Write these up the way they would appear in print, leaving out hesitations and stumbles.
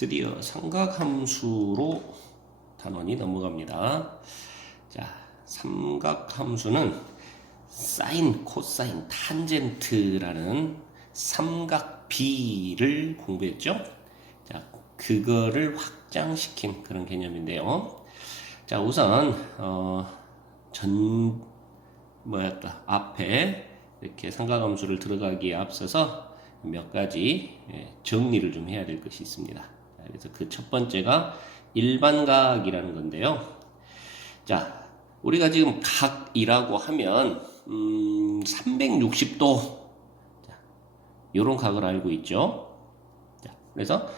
드디어 삼각함수로 단원이 넘어갑니다. 자, 삼각함수는 사인, 코사인, 탄젠트라는 삼각비를 공부했죠. 자, 그거를 확장시킨 그런 개념인데요. 자, 우선 앞에 이렇게 삼각함수를 들어가기에 앞서서 몇 가지 정리를 좀 해야 될 것이 있습니다. 그래서 그 첫 번째가 일반각이라는 건데요. 자, 우리가 지금 각이라고 하면 360도 요런 각을 알고 있죠. 자, 그래서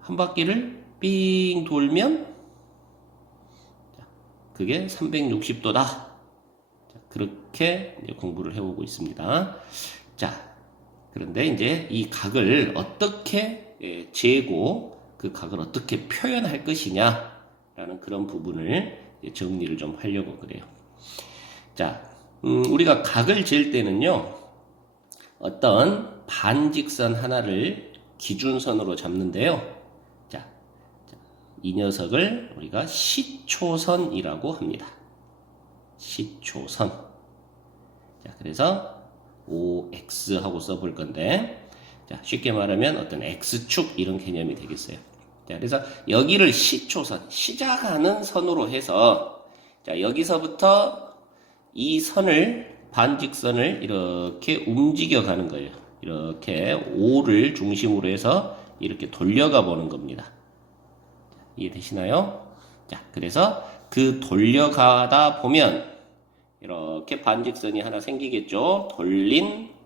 한 바퀴를 삥 돌면 그게 360도다. 그렇게 이제 공부를 해오고 있습니다. 자, 그런데 이제 이 각을 어떻게 재고 그 각을 어떻게 표현할 것이냐라는 그런 부분을 정리를 좀 하려고 그래요. 자, 우리가 각을 잴 때는요, 어떤 반직선 하나를 기준선으로 잡는데요. 자, 이 녀석을 우리가 시초선이라고 합니다. 시초선. 자, 그래서 OX 하고 써볼 건데, 자, 쉽게 말하면 어떤 X축 이런 개념이 되겠어요. 자, 그래서 여기를 시초선, 시작하는 선으로 해서, 자, 여기서부터 이 선을, 반직선을 이렇게 움직여 가는 거예요. 이렇게 O를 중심으로 해서 이렇게 돌려가 보는 겁니다. 자, 이해되시나요? 자, 그래서 그 돌려가다 보면 이렇게 반직선이 하나 생기겠죠. 돌린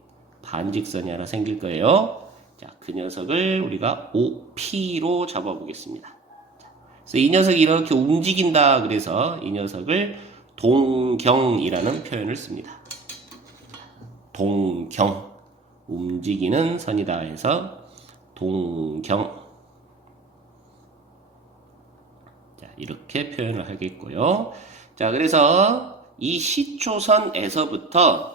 반직선이 하나 생길 거예요. 자, 그 녀석을 우리가 OP로 잡아보겠습니다. 그래서 이 녀석이 이렇게 움직인다 그래서 이 녀석을 동경이라는 표현을 씁니다. 동경, 움직이는 선이다 해서 동경. 자, 이렇게 표현을 하겠고요. 자, 그래서 이 시초선에서부터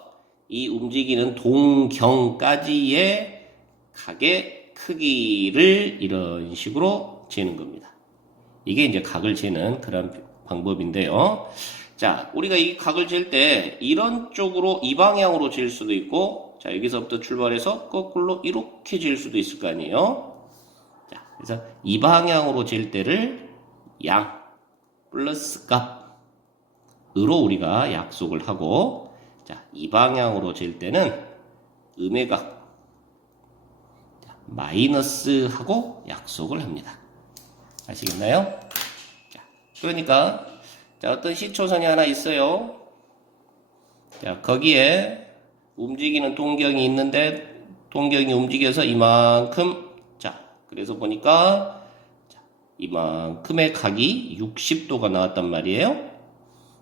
이 움직이는 동경까지의 각의 크기를 이런 식으로 재는 겁니다. 이게 이제 각을 재는 그런 방법인데요. 자, 우리가 이 각을 잴 때 이런 쪽으로 이 방향으로 잴 수도 있고, 자, 여기서부터 출발해서 거꾸로 이렇게 잴 수도 있을 거 아니에요. 자, 그래서 이 방향으로 잴 때를 양 플러스 값으로 우리가 약속을 하고, 자, 이 방향으로 잴 때는 음의 각 마이너스 하고 약속을 합니다. 아시겠나요? 자, 그러니까 자, 어떤 시초선이 하나 있어요. 자, 거기에 움직이는 동경이 있는데 동경이 움직여서 이만큼, 자, 그래서 보니까 자, 이만큼의 각이 60도가 나왔단 말이에요.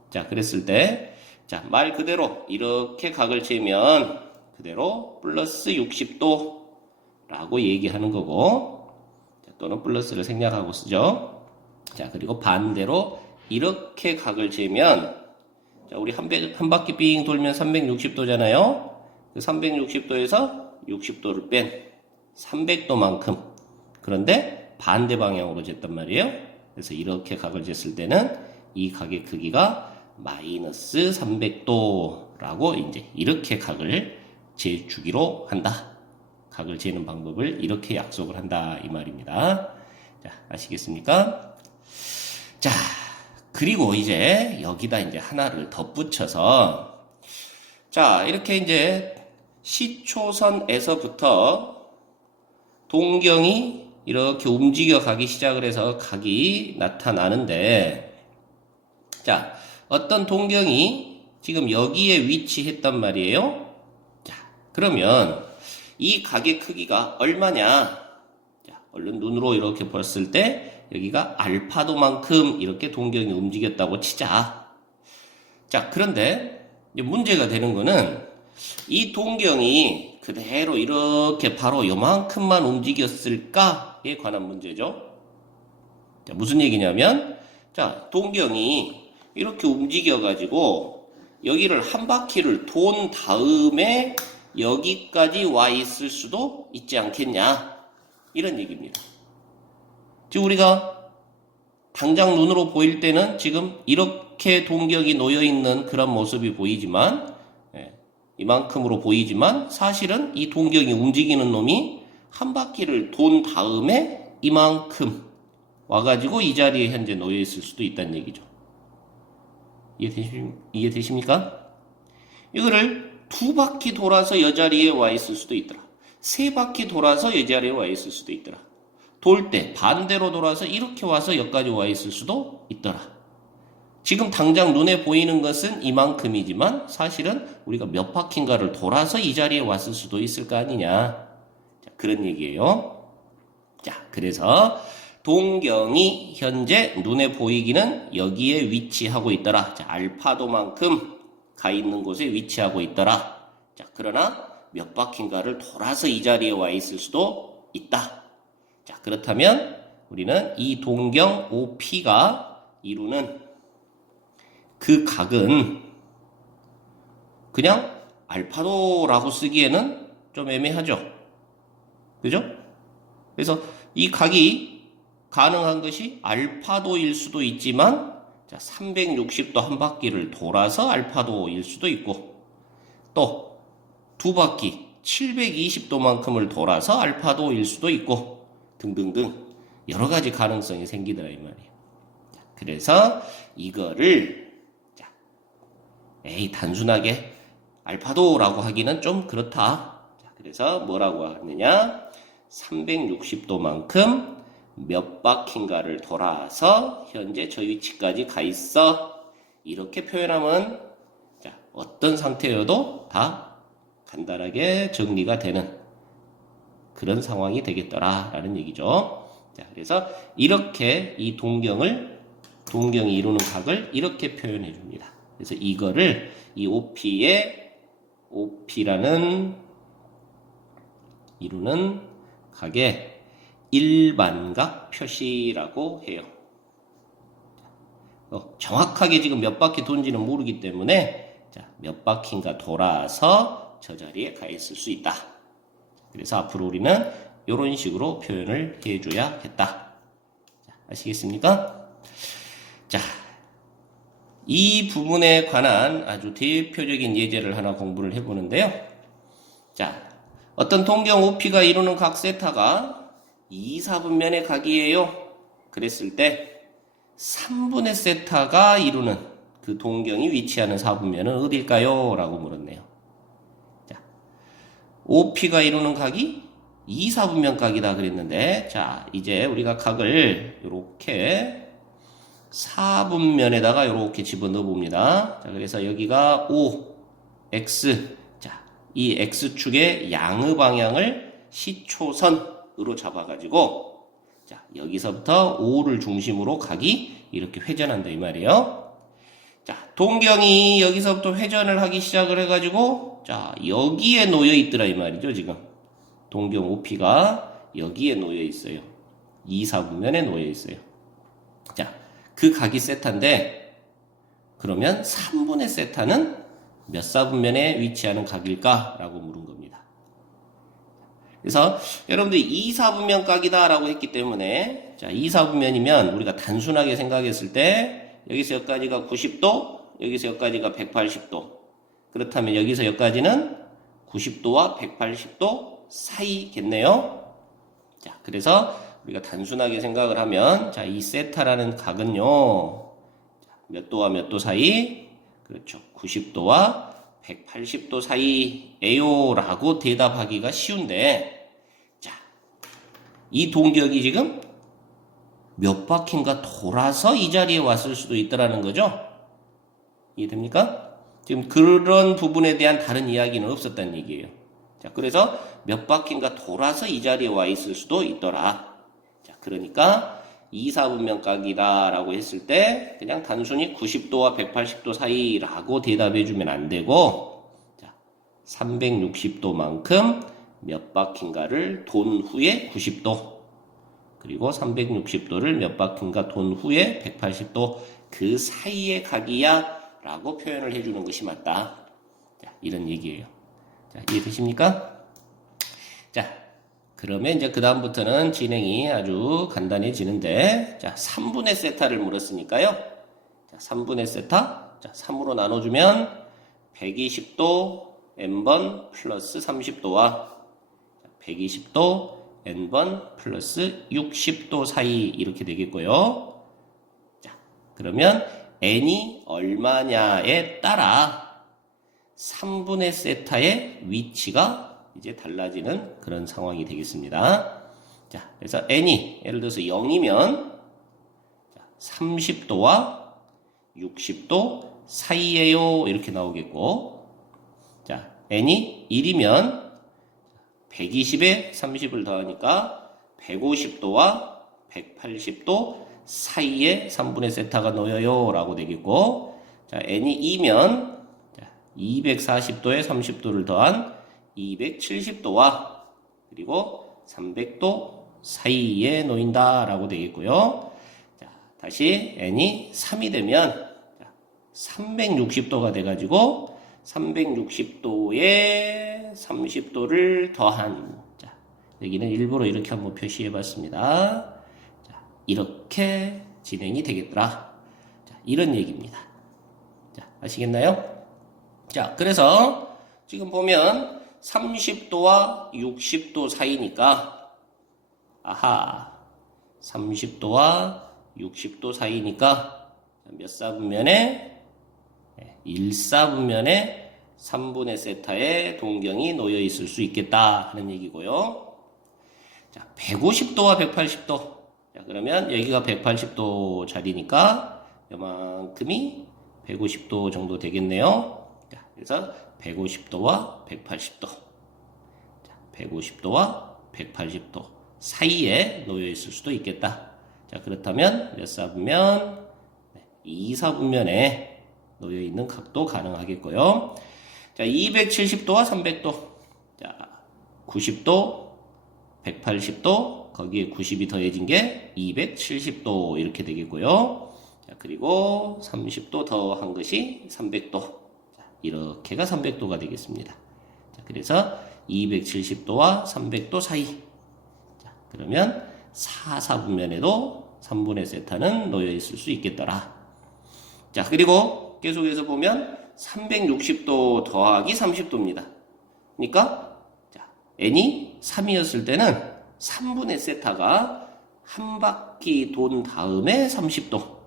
자, 그랬을 때 자, 말 그대로 이렇게 각을 재면 그대로 플러스 60도라고 얘기하는 거고, 자, 또는 플러스를 생략하고 쓰죠. 자, 그리고 반대로 이렇게 각을 재면, 자, 우리 한 바퀴 삥 돌면 360도잖아요. 그 360도에서 60도를 뺀 300도만큼. 그런데 반대 방향으로 쟀단 말이에요. 그래서 이렇게 각을 쟀을 때는 이 각의 크기가 마이너스 300도라고 이제 이렇게 각을 재주기로 한다. 각을 재는 방법을 이렇게 약속을 한다 이 말입니다. 자, 아시겠습니까? 자, 그리고 이제 여기다 이제 하나를 덧붙여서, 자, 이렇게 이제 시초선에서부터 동경이 이렇게 움직여 가기 시작을 해서 각이 나타나는데, 자, 어떤 동경이 지금 여기에 위치했단 말이에요. 자, 그러면 이 각의 크기가 얼마냐? 자, 얼른 눈으로 이렇게 봤을 때 여기가 알파도만큼 이렇게 동경이 움직였다고 치자. 자, 그런데 이제 문제가 되는 거는 이 동경이 그대로 이렇게 바로 요만큼만 움직였을까에 관한 문제죠. 자, 무슨 얘기냐면, 자, 동경이 이렇게 움직여가지고 여기를 한 바퀴를 돈 다음에 여기까지 와 있을 수도 있지 않겠냐. 이런 얘기입니다. 즉 우리가 당장 눈으로 보일 때는 지금 이렇게 동경이 놓여있는 그런 모습이 보이지만 이만큼으로 보이지만 사실은 이 동경이 움직이는 놈이 한 바퀴를 돈 다음에 이만큼 와가지고 이 자리에 현재 놓여있을 수도 있다는 얘기죠. 이해되십니까? 이거를 두 바퀴 돌아서 이 자리에 와 있을 수도 있더라. 세 바퀴 돌아서 이 자리에 와 있을 수도 있더라. 돌 때 반대로 돌아서 이렇게 와서 여기까지 와 있을 수도 있더라. 지금 당장 눈에 보이는 것은 이만큼이지만 사실은 우리가 몇 바퀴인가를 돌아서 이 자리에 왔을 수도 있을 거 아니냐. 자, 그런 얘기예요. 자, 그래서 동경이 현재 눈에 보이기는 여기에 위치하고 있더라. 자, 알파도만큼 가 있는 곳에 위치하고 있더라. 자, 그러나 몇 바퀴인가를 돌아서 이 자리에 와 있을 수도 있다. 자, 그렇다면 우리는 이 동경 OP가 이루는 그 각은 그냥 알파도라고 쓰기에는 좀 애매하죠. 그죠? 그래서 이 각이 가능한 것이 알파도일 수도 있지만 자, 360도 한 바퀴를 돌아서 알파도일 수도 있고 또 두 바퀴 720도만큼을 돌아서 알파도일 수도 있고 등등등 여러 가지 가능성이 생기더라 이 말이에요. 자, 그래서 이거를 자, 단순하게 알파도라고 하기는 좀 그렇다. 자, 그래서 뭐라고 하느냐? 360도만큼 몇 바퀴인가를 돌아서 현재 저 위치까지 가 있어. 이렇게 표현하면 자, 어떤 상태여도 다 간단하게 정리가 되는 그런 상황이 되겠더라라는 얘기죠. 자, 그래서 이렇게 이 동경이 이루는 각을 이렇게 표현해 줍니다. 그래서 이거를 이 OP라는 이루는 각의 일반각 표시라고 해요. 정확하게 지금 몇 바퀴 돈지는 모르기 때문에 자, 몇 바퀴인가 돌아서 저 자리에 가 있을 수 있다. 그래서 앞으로 우리는 이런 식으로 표현을 해줘야겠다. 자, 아시겠습니까? 자, 이 부분에 관한 아주 대표적인 예제를 하나 공부를 해보는데요. 자, 어떤 동경 OP가 이루는 각 세타가 2, 4분면의 각이에요. 그랬을 때 3분의 세타가 이루는 그 동경이 위치하는 4분면은 어딜까요? 라고 물었네요. 자, OP가 이루는 각이 2, 4분면 각이다 그랬는데 자, 이제 우리가 각을 이렇게 4분면에다가 이렇게 집어넣어 봅니다. 자, 그래서 여기가 O, X. 자, 이 X축의 양의 방향을 시초선으로 잡아가지고 자, 여기서부터 O를 중심으로 각이 이렇게 회전한다 이 말이에요. 자, 동경이 여기서부터 회전을 하기 시작을 해가지고 자, 여기에 놓여 있더라 이 말이죠. 지금 동경 OP가 여기에 놓여 있어요. 2, 4분면에 놓여 있어요. 자, 그 각이 세타인데 그러면 3분의 세타는 몇 4분면에 위치하는 각일까? 라고 물은 겁니다. 그래서 여러분들이 2, 4분면 각이다 라고 했기 때문에 자, 2, 4분면이면 우리가 단순하게 생각했을 때 여기서 여기까지가 90도, 여기서 여기까지가 180도. 그렇다면 여기서 여기까지는 90도와 180도 사이겠네요. 자, 그래서 우리가 단순하게 생각을 하면 자, 이 세타라는 각은요. 몇 도와 몇 도 사이? 그렇죠. 90도와 180도 사이에요 라고 대답하기가 쉬운데 자, 이 동격이 지금 몇 바퀴인가 돌아서 이 자리에 왔을 수도 있다라는 거죠. 이해됩니까? 지금 그런 부분에 대한 다른 이야기는 없었다는 얘기예요. 자, 그래서 몇 바퀴인가 돌아서 이 자리에 와 있을 수도 있더라. 자, 그러니까 2, 4분면 각이다 라고 했을 때 그냥 단순히 90도와 180도 사이라고 대답해 주면 안 되고 자, 360도만큼 몇 바퀴인가를 돈 후에 90도 그리고 360도를 몇 바퀴인가 돈 후에 180도 그 사이의 각이야 라고 표현을 해주는 것이 맞다. 자, 이런 얘기예요. 자, 이해되십니까? 자, 그러면 이제 그 다음부터는 진행이 아주 간단해지는데, 자, 3분의 세타를 물었으니까요. 자, 3분의 세타. 자, 3으로 나눠주면 120도 n번 플러스 30도와 120도 n번 플러스 60도 사이 이렇게 되겠고요. 자, 그러면 n이 얼마냐에 따라 3분의 세타의 위치가 이제 달라지는 그런 상황이 되겠습니다. 자, 그래서 n이 예를 들어서 0이면 30도와 60도 사이에요 이렇게 나오겠고, 자, n이 1이면 120에 30을 더하니까 150도와 180도 사이에 3분의 세타가 놓여요 라고 되겠고, 자, n이 2면 240도에 30도를 더한 270도와 그리고 300도 사이에 놓인다 라고 되겠고요. 자, 다시 n이 3이 되면 360도가 돼가지고 360도에 30도를 더한, 자, 여기는 일부러 이렇게 한번 표시해 봤습니다. 자, 이렇게 진행이 되겠더라. 자, 이런 얘기입니다. 자, 아시겠나요? 자, 그래서 지금 보면 30도와 60도 사이니까, 아하, 30도와 60도 사이니까 몇 사분면에 1사분면에 3분의 세타의 동경이 놓여 있을 수 있겠다 하는 얘기고요. 자, 150도와 180도. 자, 그러면 여기가 180도 자리니까 요만큼이 150도 정도 되겠네요. 자, 그래서 150도와 180도. 자, 150도와 180도 사이에 놓여 있을 수도 있겠다. 자, 그렇다면 몇 사분면? 2사분면에 놓여 있는 각도 가능하겠고요. 자, 270도와 300도. 자, 90도, 180도, 거기에 90이 더해진 게 270도 이렇게 되겠고요. 자, 그리고 30도 더한 것이 300도. 자, 이렇게가 300도가 되겠습니다. 자, 그래서 270도와 300도 사이. 자, 그러면 4사분면에도 3분의 세타는 놓여 있을 수 있겠더라. 자, 그리고 계속해서 보면 360도 더하기 30도입니다. 그러니까 자, n이 3이었을 때는 3분의 세타가 한 바퀴 돈 다음에 30도,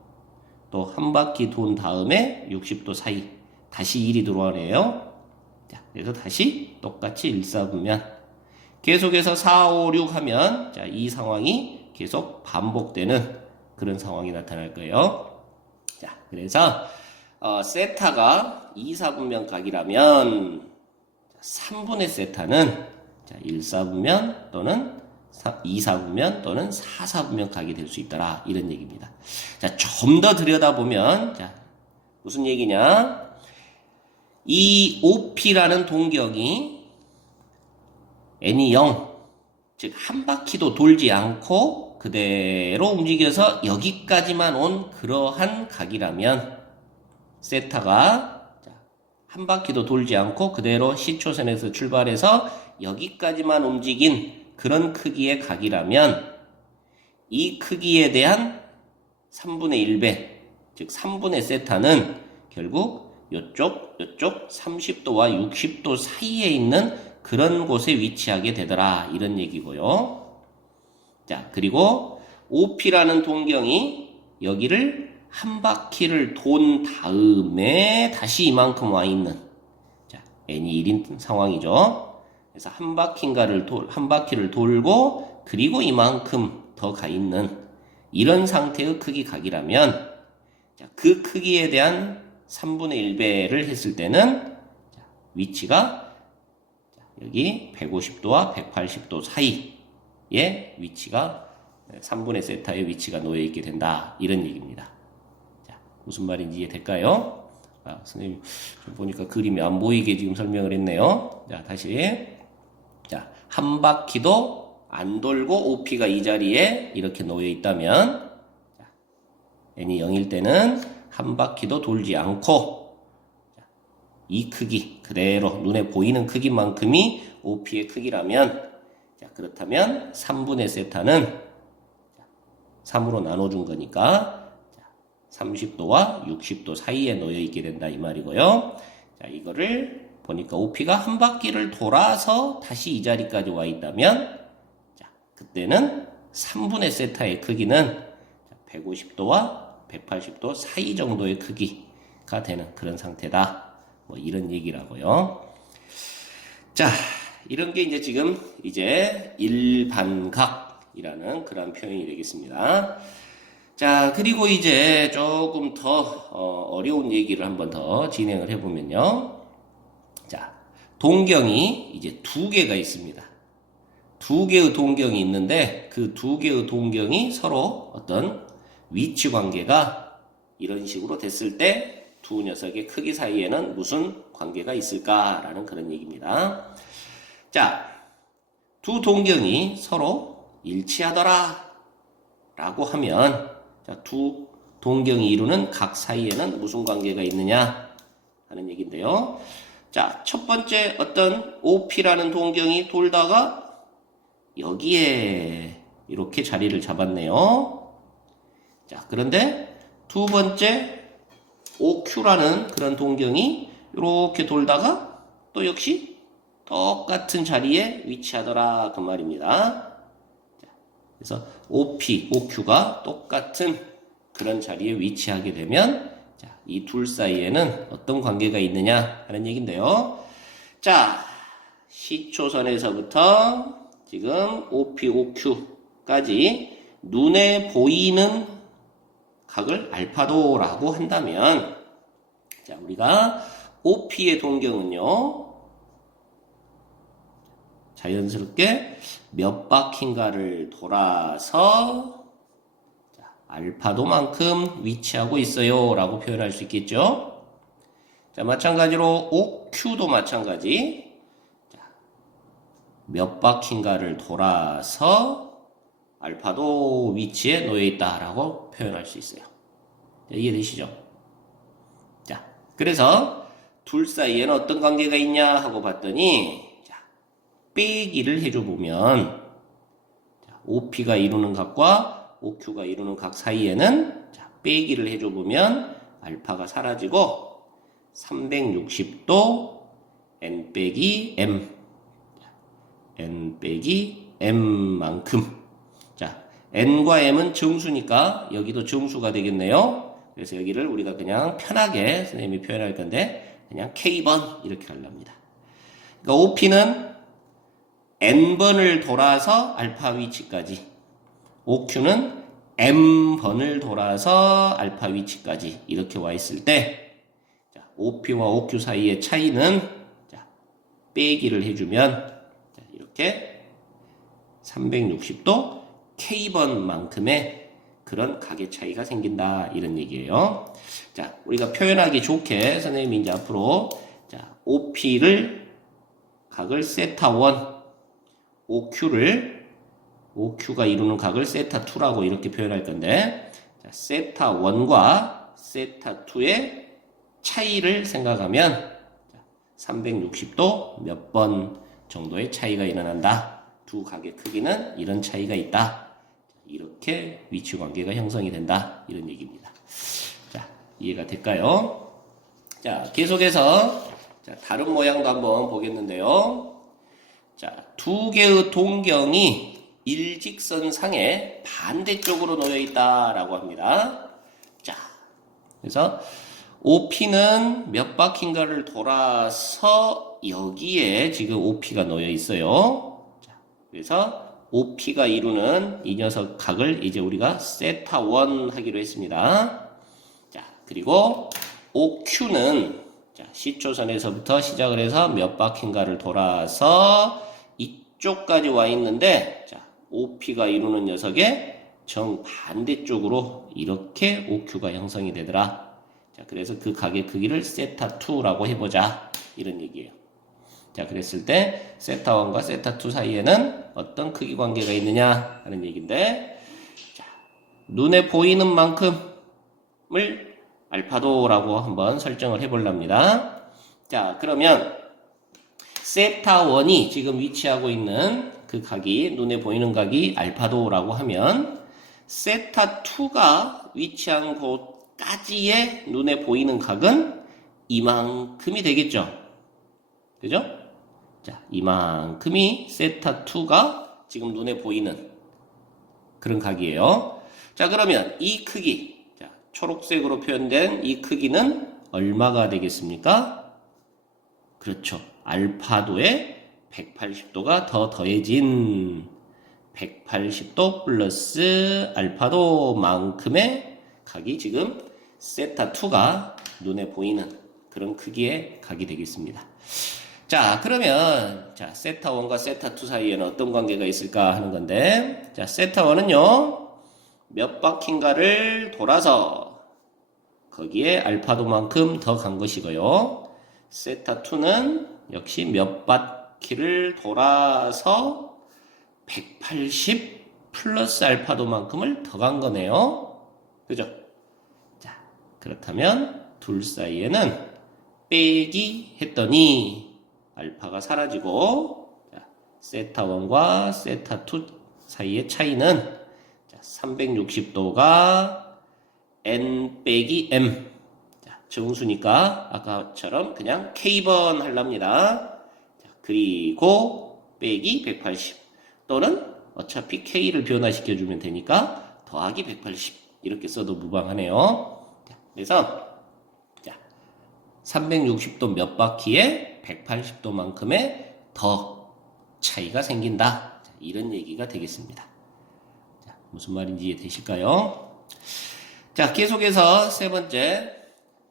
또 한 바퀴 돈 다음에 60도 사이, 다시 1이 들어오네요. 자, 그래서 다시 똑같이 1사분면 계속해서 4, 5, 6 하면 자, 이 상황이 계속 반복되는 그런 상황이 나타날 거예요. 자, 그래서 세타가 2사분면 각이라면 3분의 세타는 1사분면 또는 2사분면 또는 4사분면 각이 될 수 있더라 이런 얘기입니다. 자, 좀 더 들여다보면 자, 무슨 얘기냐? 이 OP라는 동경이 n이 0, 즉 한 바퀴도 돌지 않고 그대로 움직여서 여기까지만 온 그러한 각이라면 세타가 한 바퀴도 돌지 않고 그대로 C초선에서 출발해서 여기까지만 움직인 그런 크기의 각이라면 이 크기에 대한 3분의 1배, 즉 3분의 세타는 결국 요쪽 30도와 60도 사이에 있는 그런 곳에 위치하게 되더라 이런 얘기고요. 자, 그리고 OP라는 동경이 여기를 한 바퀴를 돈 다음에 다시 이만큼 와 있는, 자, n이 1인 상황이죠. 그래서 한 바퀴를 돌고 그리고 이만큼 더 가 있는 이런 상태의 크기 각이라면 자, 그 크기에 대한 3분의 1배를 했을 때는 자, 위치가 자, 여기 150도와 180도 사이에 위치가 3분의 세타의 위치가 놓여 있게 된다 이런 얘기입니다. 무슨 말인지 이해될까요? 선생님, 좀 보니까 그림이 안 보이게 지금 설명을 했네요. 자, 다시. 자, 한 바퀴도 안 돌고 OP가 이 자리에 이렇게 놓여 있다면, 자, n이 0일 때는 한 바퀴도 돌지 않고, 자, 이 크기, 그대로 눈에 보이는 크기만큼이 OP의 크기라면, 자, 그렇다면 3분의 세타는 3으로 나눠준 거니까 30도와 60도 사이에 놓여 있게 된다 이 말이고요. 자, 이거를 보니까 OP가 한 바퀴를 돌아서 다시 이 자리까지 와 있다면, 자, 그때는 3분의 세타의 크기는 150도와 180도 사이 정도의 크기가 되는 그런 상태다. 뭐 이런 얘기라고요. 자, 이런 게 이제 지금 이제 일반각이라는 그런 표현이 되겠습니다. 자, 그리고 이제 조금 더 어려운 얘기를 한번 더 진행을 해보면요. 자, 동경이 이제 두 개가 있습니다. 두 개의 동경이 있는데 그 두 개의 동경이 서로 어떤 위치 관계가 이런 식으로 됐을 때 두 녀석의 크기 사이에는 무슨 관계가 있을까라는 그런 얘기입니다. 자, 두 동경이 서로 일치하더라 라고 하면, 자, 두 동경이 이루는 각 사이에는 무슨 관계가 있느냐 하는 얘기인데요. 자, 첫 번째 어떤 OP라는 동경이 돌다가 여기에 이렇게 자리를 잡았네요. 자, 그런데 두 번째 OQ라는 그런 동경이 이렇게 돌다가 또 역시 똑같은 자리에 위치하더라 그 말입니다. 자, 그래서 OP, OQ가 똑같은 그런 자리에 위치하게 되면, 자, 이 둘 사이에는 어떤 관계가 있느냐 하는 얘기인데요. 자, 시초선에서부터 지금 OP, OQ까지 눈에 보이는 각을 알파도라고 한다면, 자, 우리가 OP의 동경은요, 자연스럽게 몇 바퀴인가를 돌아서 알파도만큼 위치하고 있어요 라고 표현할 수 있겠죠. 자, 마찬가지로 OQ도 마찬가지, 자, 몇 바퀴인가를 돌아서 알파도 위치에 놓여 있다라고 표현할 수 있어요. 자, 이해되시죠? 자, 그래서 둘 사이에는 어떤 관계가 있냐 하고 봤더니, 자, 빼기를 해줘 보면, 자, OP가 이루는 각과 OQ가 이루는 각 사이에는, 자, 빼기를 해줘 보면 알파가 사라지고 360도 n 빼기 m, n 빼기 m만큼, 자, n과 m은 정수니까 여기도 정수가 되겠네요. 그래서 여기를 우리가 그냥 편하게 선생님이 표현할 건데 그냥 k번 이렇게 하랍니다. 그러니까 OP는 n번을 돌아서 알파 위치까지, OQ는 m번을 돌아서 알파 위치까지 이렇게 와 있을 때, 자, OP와 OQ 사이의 차이는, 자, 빼기를 해주면, 자, 이렇게 360도 K번만큼의 그런 각의 차이가 생긴다 이런 얘기예요. 자, 우리가 표현하기 좋게 선생님이 이제 앞으로, 자, OP를 각을 세타1, OQ가 이루는 각을 세타2라고 이렇게 표현할 건데, 자, 세타1과 세타2의 차이를 생각하면 360도 몇 번 정도의 차이가 일어난다. 두 각의 크기는 이런 차이가 있다. 이렇게 위치 관계가 형성이 된다. 이런 얘기입니다. 자, 이해가 될까요? 자, 계속해서, 자, 다른 모양도 한번 보겠는데요. 자, 두 개의 동경이 일직선상에 반대쪽으로 놓여 있다라고 합니다. 자, 그래서 OP는 몇 바퀴인가를 돌아서 여기에 지금 OP가 놓여 있어요. 자, 그래서 OP가 이루는 이 녀석 각을 이제 우리가 세타1 하기로 했습니다. 자, 그리고 OQ는, 자, 시초선에서부터 시작을 해서 몇 바퀴인가를 돌아서 이쪽까지 와 있는데, 자, OP가 이루는 녀석의 정반대쪽으로 이렇게 OQ가 형성이 되더라. 자, 그래서 그 각의 크기를 세타2라고 해보자. 이런 얘기예요. 자, 그랬을 때 세타1과 세타2 사이에는 어떤 크기 관계가 있느냐 하는 얘기인데, 자, 눈에 보이는 만큼을 알파도라고 한번 설정을 해볼랍니다. 자, 그러면 세타1이 지금 위치하고 있는 그 각이, 눈에 보이는 각이 알파도라고 하면 세타2가 위치한 곳까지의 눈에 보이는 각은 이만큼이 되겠죠. 그죠? 자, 이만큼이 세타2가 지금 눈에 보이는 그런 각이에요. 자, 그러면 이 크기, 자, 초록색으로 표현된 이 크기는 얼마가 되겠습니까? 그렇죠. 알파도에 180도가 더 더해진 180도 플러스 알파도만큼의 각이 지금 세타2가 눈에 보이는 그런 크기의 각이 되겠습니다. 자, 그러면 자, 세타1과 세타2 사이에는 어떤 관계가 있을까 하는 건데, 자, 세타1은요 몇 바퀴인가를 돌아서 거기에 알파도만큼 더 간 것이고요. 세타2는 역시 몇 바퀴를 돌아서 180 플러스 알파도만큼을 더 간 거네요. 그죠? 자, 그렇다면 둘 사이에는 빼기 했더니 알파가 사라지고, 자, 세타1과 세타2 사이의 차이는 360도가 n 빼기 m. 자, 정수니까 아까처럼 그냥 k번 하랍니다. 자, 그리고 빼기 180 또는 어차피 k를 변화시켜주면 되니까 더하기 180 이렇게 써도 무방하네요. 자, 그래서 자, 360도 몇 바퀴에 180도만큼의 더 차이가 생긴다. 자, 이런 얘기가 되겠습니다. 자, 무슨 말인지 이해되실까요? 자, 계속해서 세 번째.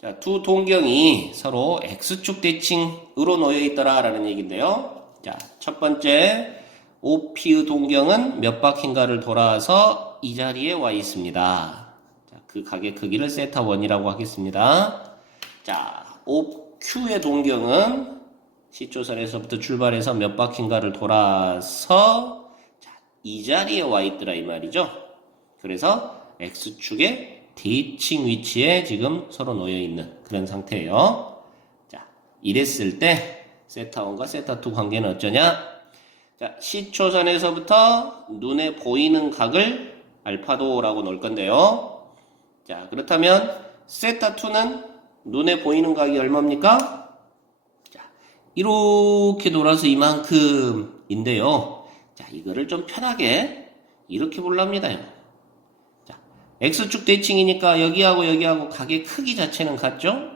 자, 두 동경이 서로 X축 대칭으로 놓여 있더라 라는 얘기인데요. 자, 첫 번째 OP의 동경은 몇 바퀴인가를 돌아서 이 자리에 와 있습니다. 자, 그 각의 크기를 세타1이라고 하겠습니다. 자, OQ의 동경은 시초선에서부터 출발해서 몇 바퀴인가를 돌아서 자, 이 자리에 와 있더라 이 말이죠. 그래서 X축의 대칭 위치에 지금 서로 놓여 있는 그런 상태예요. 자, 이랬을 때 세타1과 세타2 관계는 어쩌냐? 자, 시초선에서부터 눈에 보이는 각을 알파도라고 놓을 건데요. 자, 그렇다면 세타2는 눈에 보이는 각이 얼마입니까? 자, 이렇게 돌아서 이만큼인데요. 자, 이거를 좀 편하게 이렇게 볼랍니다. X축 대칭이니까 여기하고 여기하고 각의 크기 자체는 같죠?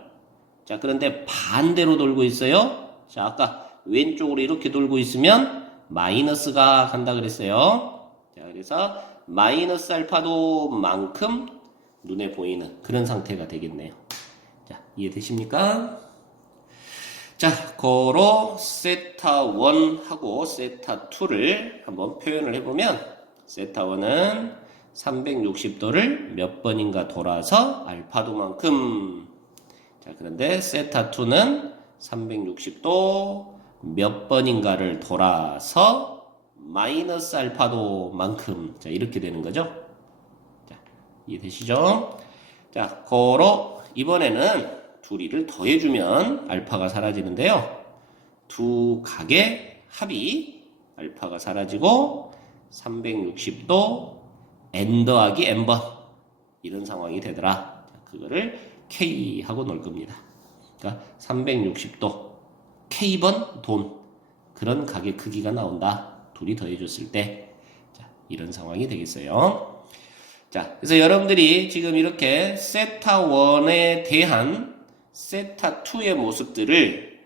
자, 그런데 반대로 돌고 있어요. 자, 아까 왼쪽으로 이렇게 돌고 있으면 마이너스가 간다 그랬어요. 자, 그래서 마이너스 알파도만큼 눈에 보이는 그런 상태가 되겠네요. 자, 이해되십니까? 자, 고로 세타1하고 세타2를 한번 표현을 해보면 세타1은 360도를 몇 번인가 돌아서 알파도만큼. 자, 그런데 세타2는 360도 몇 번인가를 돌아서 마이너스 알파도만큼. 자, 이렇게 되는 거죠. 자, 이해되시죠? 자, 고로 이번에는 둘이를 더해주면 알파가 사라지는데요. 두 각의 합이 알파가 사라지고 360도 n 더하기 n번 이런 상황이 되더라. 자, 그거를 k하고 놓을 겁니다. 그러니까 360도 k번 돈 그런 각의 크기가 나온다. 둘이 더해줬을 때 자, 이런 상황이 되겠어요. 자, 그래서 여러분들이 지금 이렇게 세타1에 대한 세타2의 모습들을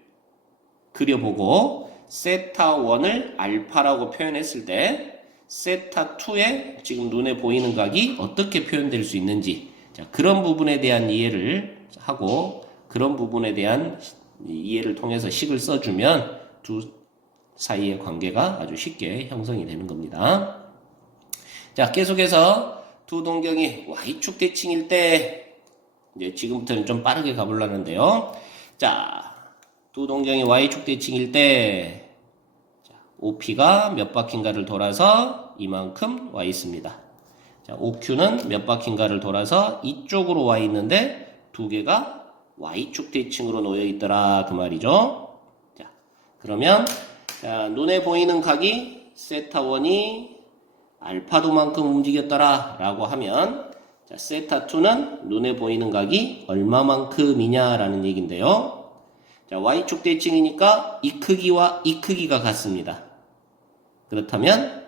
그려보고 세타1을 알파라고 표현했을 때 세타2의 지금 눈에 보이는 각이 어떻게 표현될 수 있는지 자, 그런 부분에 대한 이해를 하고 그런 부분에 대한 이해를 통해서 식을 써주면 두 사이의 관계가 아주 쉽게 형성이 되는 겁니다. 자, 계속해서 두 동경이 Y축 대칭일 때 이제 지금부터는 좀 빠르게 가보려는데요. 자, 두 동경이 Y축 대칭일 때 OP가 몇 바퀴인가를 돌아서 이만큼 와 있습니다. 자, OQ는 몇 바퀴인가를 돌아서 이쪽으로 와 있는데 두 개가 Y축 대칭으로 놓여 있더라 그 말이죠. 자, 그러면 자, 눈에 보이는 각이 세타1이 알파도만큼 움직였더라 라고 하면 자, 세타2는 눈에 보이는 각이 얼마만큼이냐 라는 얘기인데요. 자, Y축 대칭이니까 이 크기와 이 크기가 같습니다. 그렇다면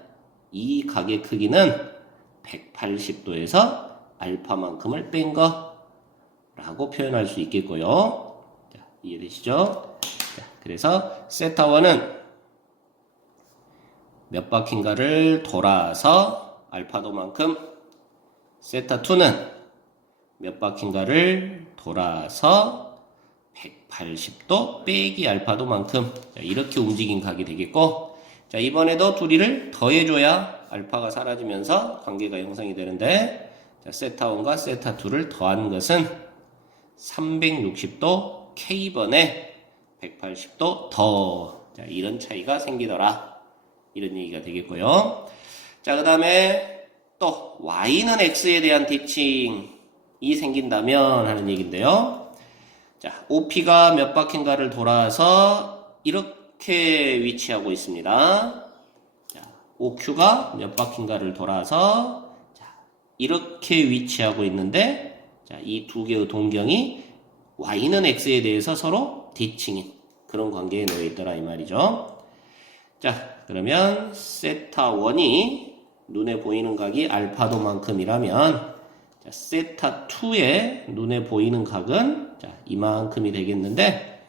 이 각의 크기는 180도에서 알파만큼을 뺀 거라고 표현할 수 있겠고요. 자, 이해되시죠? 자, 그래서 세타1은 몇 바퀴인가를 돌아서 알파도만큼, 세타2는 몇 바퀴인가를 돌아서 180도 빼기 알파도만큼, 자, 이렇게 움직인 각이 되겠고, 자, 이번에도 둘이를 더해줘야 알파가 사라지면서 관계가 형성이 되는데, 자, 세타1과 세타2를 더한 것은 360도 K번에 180도 더, 자, 이런 차이가 생기더라. 이런 얘기가 되겠고요. 자, 그 다음에 또 Y는 X에 대한 대칭이 생긴다면 하는 얘기인데요. 자, OP가 몇 바퀴인가를 돌아서 이렇게 위치하고 있습니다. 자, OQ가 몇 바퀴인가를 돌아서 자, 이렇게 위치하고 있는데, 자, 이 두 개의 동경이 Y는 X에 대해서 서로 대칭인 그런 관계에 놓여 있더라 이 말이죠. 자, 그러면 세타1이 눈에 보이는 각이 알파도만큼이라면, 자, 세타2의 눈에 보이는 각은 자, 이만큼이 되겠는데,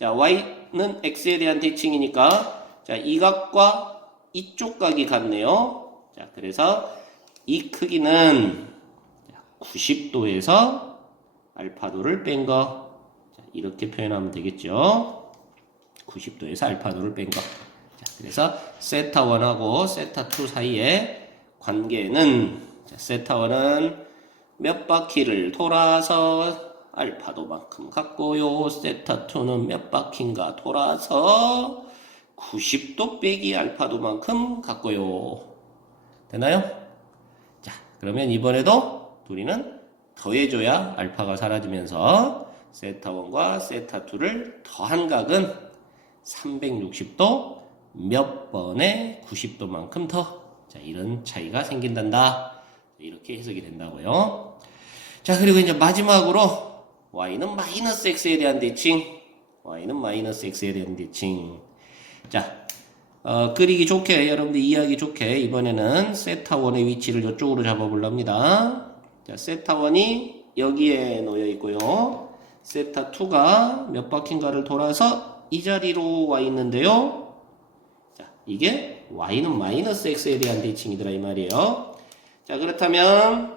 자, Y는 X에 대한 대칭이니까, 자, 이 각과 이쪽 각이 같네요. 자, 그래서 이 크기는 90도에서 알파도를 뺀 거. 자, 이렇게 표현하면 되겠죠. 90도에서 알파도를 뺀 거. 자, 그래서 세타1하고 세타2 사이의 관계는, 자, 세타1은 몇 바퀴를 돌아서 알파도만큼 같고요. 세타2는 몇 바퀴인가 돌아서 90도 빼기 알파도만큼 같고요. 되나요? 자, 그러면 이번에도 둘이는 더해줘야 알파가 사라지면서 세타1과 세타2를 더한 각은 360도 몇 번에 90도만큼 더. 자, 이런 차이가 생긴단다. 이렇게 해석이 된다고요. 자, 그리고 이제 마지막으로 Y는 마이너스 X에 대한 대칭. Y는 마이너스 X에 대한 대칭. 자, 그리기 좋게, 여러분들 이해하기 좋게 이번에는 세타1의 위치를 이쪽으로 잡아보랍니다. 자, 세타1이 여기에 놓여 있고요. 세타2가 몇 바퀴인가를 돌아서 이 자리로 와 있는데요. 자, 이게 Y는 마이너스 X에 대한 대칭이더라 이 말이에요. 자, 그렇다면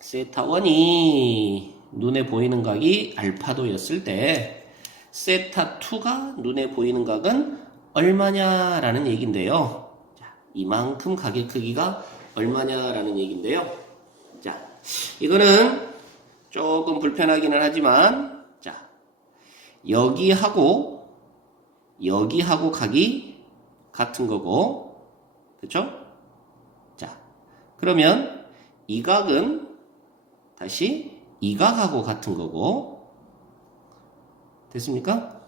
세타1이 눈에 보이는 각이 알파도였을 때 세타2가 눈에 보이는 각은 얼마냐라는 얘기인데요. 자, 이만큼 각의 크기가 얼마냐라는 얘기인데요. 자, 이거는 조금 불편하기는 하지만, 자, 여기하고 각이 같은 거고, 그쵸? 자, 그러면 이 각은 다시 이 각하고 같은 거고, 됐습니까?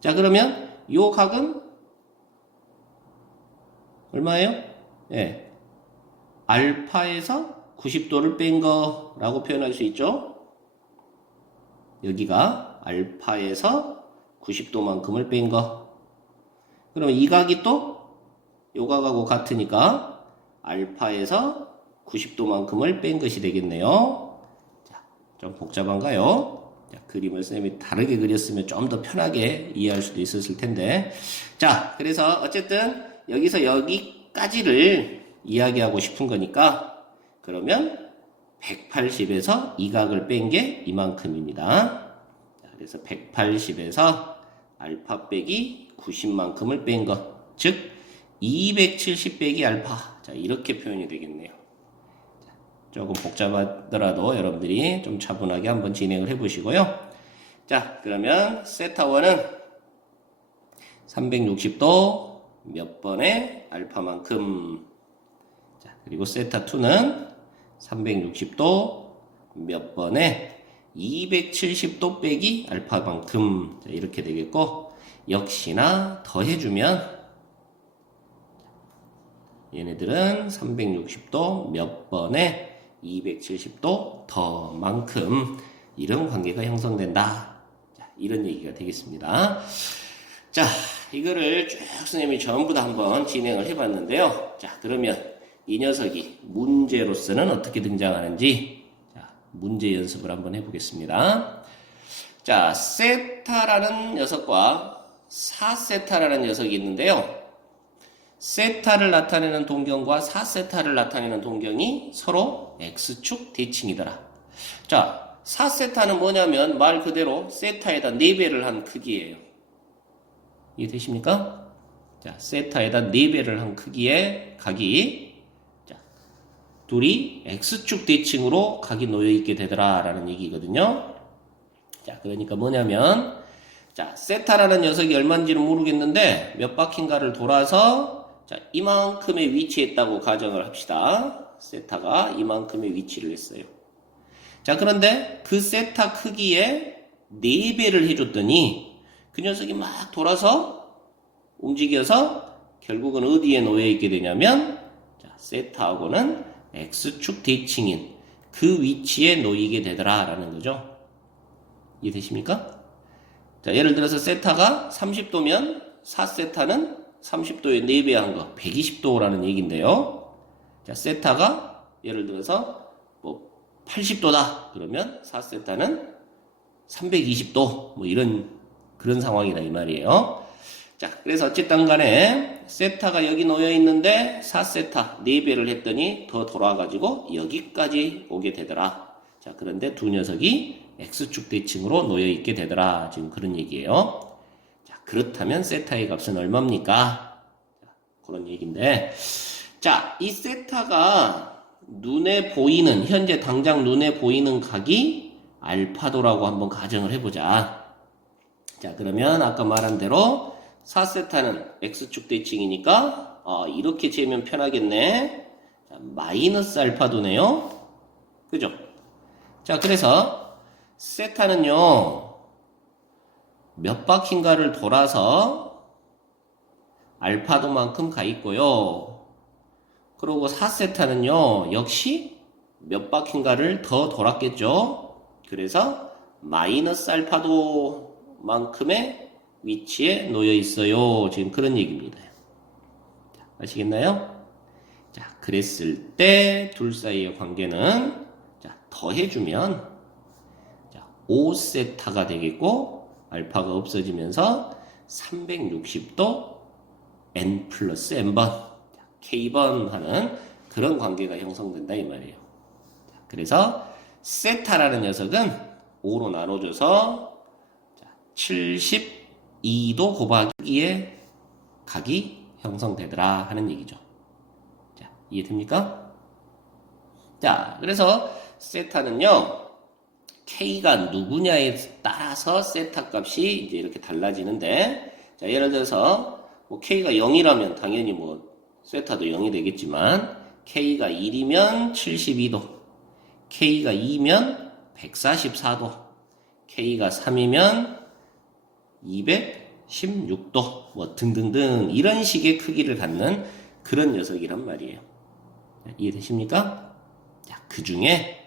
자, 그러면 요 각은 얼마예요? 예. 알파에서 90도를 뺀 거라고 표현할 수 있죠? 여기가 알파에서 90도만큼을 뺀 거. 그러면 이 각이 또 요 각하고 같으니까 알파에서 90도만큼을 뺀 것이 되겠네요. 자, 좀 복잡한가요? 자, 그림을 선생님이 다르게 그렸으면 좀 더 편하게 이해할 수도 있었을 텐데. 자, 그래서 어쨌든 여기서 여기까지를 이야기하고 싶은 거니까, 그러면 180에서 이 각을 뺀 게 이만큼입니다. 자, 그래서 180에서 알파 빼기 90만큼을 뺀 것, 즉 270 빼기 알파. 자, 이렇게 표현이 되겠네요. 자, 조금 복잡하더라도 여러분들이 좀 차분하게 한번 진행을 해보시고요. 자, 그러면 세타1은 360도 몇 번의 알파만큼, 자, 그리고 세타2는 360도 몇 번에 270도 빼기 알파만큼. 자, 이렇게 되겠고, 역시나 더해주면 얘네들은 360도 몇 번에 270도 더 만큼 이런 관계가 형성된다. 자, 이런 얘기가 되겠습니다. 자, 이거를 쭉 선생님이 전부 다 한번 진행을 해봤는데요. 자, 그러면 이 녀석이 문제로서는 어떻게 등장하는지 자, 문제 연습을 한번 해보겠습니다. 자, 세타라는 녀석과 4세타라는 녀석이 있는데요. 세타를 나타내는 동경과 4세타를 나타내는 동경이 서로 x축 대칭이더라. 자, 4세타는 뭐냐면 말 그대로 세타에다 4배를 한 크기예요. 이해되십니까? 자, 세타에다 4배를 한 크기의 각이 자, 둘이 x축 대칭으로 각이 놓여있게 되더라 라는 얘기거든요. 자, 그러니까 뭐냐면 자, 세타라는 녀석이 얼마인지는 모르겠는데 몇 바퀴인가를 돌아서 자, 이만큼의 위치에 있다고 가정을 합시다. 세타가 이만큼의 위치를 했어요. 자, 그런데 그 세타 크기에 4배를 해줬더니 그 녀석이 막 돌아서 움직여서 결국은 어디에 놓여있게 되냐면 자, 세타하고는 x축 대칭인 그 위치에 놓이게 되더라 라는 거죠. 이해되십니까? 자, 예를 들어서 세타가 30도면 4세타는 30도에 4배 한 거 120도라는 얘기인데요. 자, 세타가 예를 들어서 뭐 80도다 그러면 4세타는 320도 뭐 이런 그런 상황이다 이 말이에요. 자, 그래서 어쨌든 간에 세타가 여기 놓여 있는데 4세타 4배를 했더니 더 돌아가지고 여기까지 오게 되더라. 자, 그런데 두 녀석이 x축 대칭으로 놓여 있게 되더라. 지금 그런 얘기예요. 자, 그렇다면 세타의 값은 얼마입니까? 자, 그런 얘기인데, 자, 이 세타가 눈에 보이는 현재 당장 눈에 보이는 각이 알파도라고 한번 가정을 해보자. 자, 그러면 아까 말한 대로 4세타는 x축 대칭이니까 이렇게 재면 편하겠네. 자, 마이너스 알파도네요. 그죠? 자, 그래서 세타는요 몇 바퀴인가를 돌아서 알파도만큼 가 있고요. 그리고 4세타는요 역시 몇 바퀴인가를 더 돌았겠죠. 그래서 마이너스 알파도만큼의 위치에 놓여 있어요. 지금 그런 얘기입니다. 자, 아시겠나요? 자, 그랬을 때 둘 사이의 관계는 자, 더해주면 자, 5세타가 되겠고 알파가 없어지면서 360도 n 플러스 n번 k번 하는 그런 관계가 형성된다 이 말이에요. 자, 그래서 세타라는 녀석은 5로 나눠줘서 72도 곱하기 2의 각이 형성되더라 하는 얘기죠. 자, 이해됩니까? 자, 그래서 세타는요 k가 누구냐에 따라서 세타 값이 이제 이렇게 달라지는데, 자, 예를 들어서 뭐 k가 0이라면 당연히 뭐 세타도 0이 되겠지만 k가 1이면 72도, k가 2면 144도, k가 3이면 216도 뭐 등등등 이런 식의 크기를 갖는 그런 녀석이란 말이에요. 자, 이해되십니까? 자, 그 중에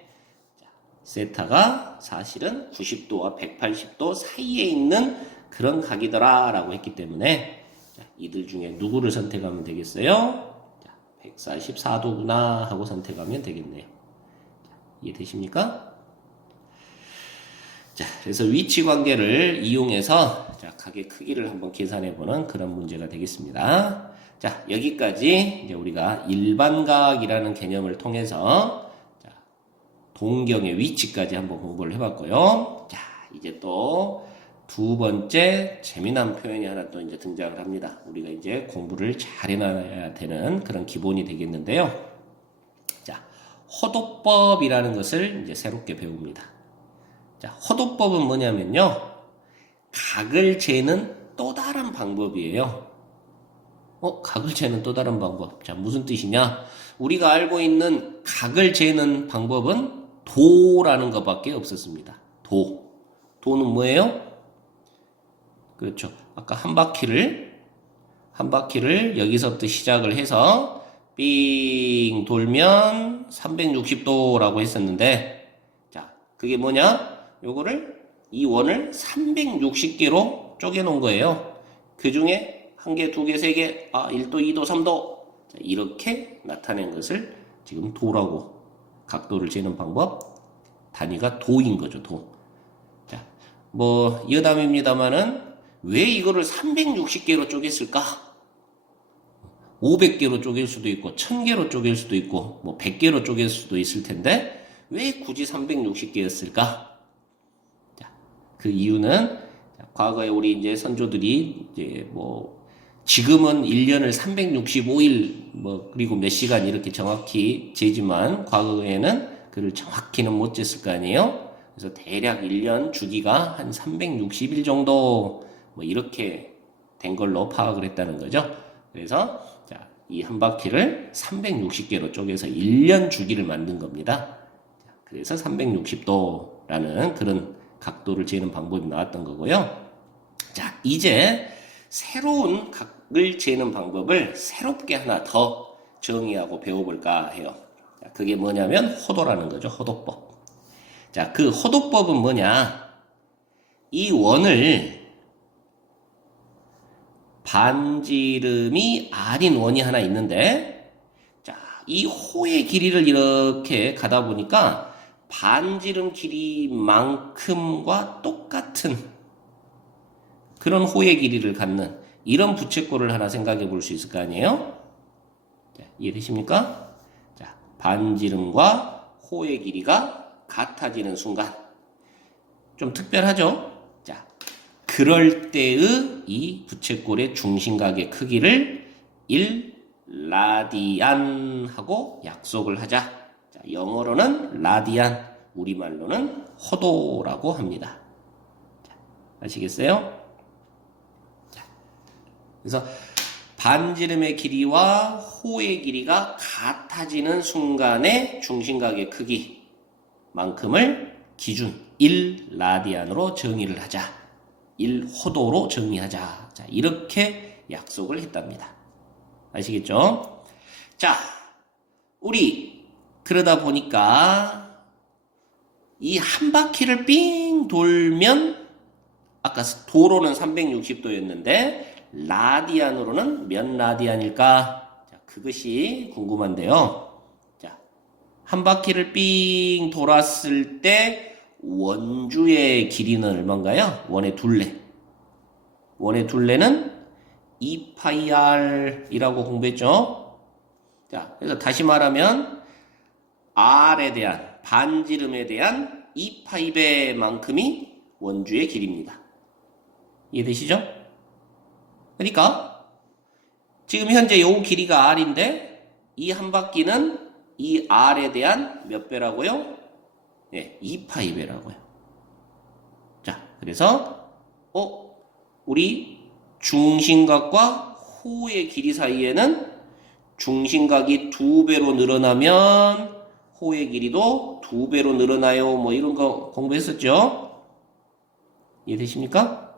세타가 사실은 90도와 180도 사이에 있는 그런 각이더라 라고 했기 때문에 자, 이들 중에 누구를 선택하면 되겠어요? 자, 144도구나 하고 선택하면 되겠네요. 자, 이해되십니까? 자, 그래서 위치 관계를 이용해서 자, 각의 크기를 한번 계산해보는 그런 문제가 되겠습니다. 자, 여기까지 이제 우리가 일반각이라는 개념을 통해서 동경의 위치까지 한번 공부를 해봤고요. 자, 이제 또 두 번째 재미난 표현이 하나 또 이제 등장을 합니다. 우리가 이제 공부를 잘 해놔야 되는 그런 기본이 되겠는데요. 자, 호도법이라는 것을 이제 새롭게 배웁니다. 자, 호도법은 뭐냐면요. 각을 재는 또 다른 방법이에요. 각을 재는 또 다른 방법. 자, 무슨 뜻이냐? 우리가 알고 있는 각을 재는 방법은 도라는 것밖에 없었습니다. 도는 뭐예요? 그렇죠. 아까 한 바퀴를 여기서부터 시작을 해서 삥 돌면 360도라고 했었는데, 자, 그게 뭐냐? 요거를, 이 원을 360개로 쪼개놓은 거예요. 그 중에 1개, 2개, 3개, 1도, 2도, 3도. 자, 이렇게 나타낸 것을 지금 도라고, 각도를 재는 방법, 단위가 도인 거죠, 도. 자, 뭐, 여담입니다만은, 왜 이거를 360개로 쪼갰을까? 500개로 쪼갤 수도 있고 1000개로 쪼갤 수도 있고 뭐 100개로 쪼갤 수도 있을 텐데 왜 굳이 360개였을까? 자, 그 이유는 과거에 우리 이제 선조들이 이제 뭐 지금은 1년을 365일 뭐 그리고 몇 시간 이렇게 정확히 재지만 과거에는 그를 정확히는 못 쟀을 거 아니에요? 그래서 대략 1년 주기가 한 360일 정도 뭐 이렇게 된 걸로 파악을 했다는 거죠. 그래서 자, 이 한 바퀴를 360개로 쪼개서 1년 주기를 만든 겁니다. 자, 그래서 360도라는 그런 각도를 재는 방법이 나왔던 거고요. 자, 이제 새로운 각을 재는 방법을 새롭게 하나 더 정의하고 배워볼까 해요. 자, 그게 뭐냐면 호도라는 거죠. 호도법. 자, 그 호도법은 뭐냐? 이 원을 반지름이 R인 원이 하나 있는데, 자, 이 호의 길이를 이렇게 가다 보니까 반지름 길이만큼과 똑같은 그런 호의 길이를 갖는 이런 부채꼴을 하나 생각해 볼 수 있을 거 아니에요? 자, 이해되십니까? 자, 반지름과 호의 길이가 같아지는 순간. 좀 특별하죠? 자, 그럴 때의 이 부채꼴의 중심각의 크기를 1라디안하고 약속을 하자. 자, 영어로는 라디안, 우리말로는 호도라고 합니다. 자, 아시겠어요? 자, 그래서 반지름의 길이와 호의 길이가 같아지는 순간의 중심각의 크기만큼을 기준 1라디안으로 정의를 하자. 1호도로 정리하자. 자, 이렇게 약속을 했답니다. 아시겠죠? 자, 우리 그러다 보니까 이 한 바퀴를 삥 돌면 아까 도로는 360도였는데 라디안으로는 몇 라디안일까? 자, 그것이 궁금한데요. 자, 한 바퀴를 삥 돌았을 때 원주의 길이는 얼마인가요? 원의 둘레. 원의 둘레는 2파이R이라고 공부했죠? 자, 그래서 다시 말하면 R에 대한, 반지름에 대한 2파이배만큼이 원주의 길이입니다. 이해되시죠? 그러니까 지금 현재 요 길이가 R인데 이 한 바퀴는 이 R에 대한 몇 배라고요? 네, 2파이배라고요. 자, 그래서 우리 중심각과 호의 길이 사이에는 중심각이 2배로 늘어나면 호의 길이도 2배로 늘어나요. 뭐 이런 거 공부했었죠? 이해되십니까?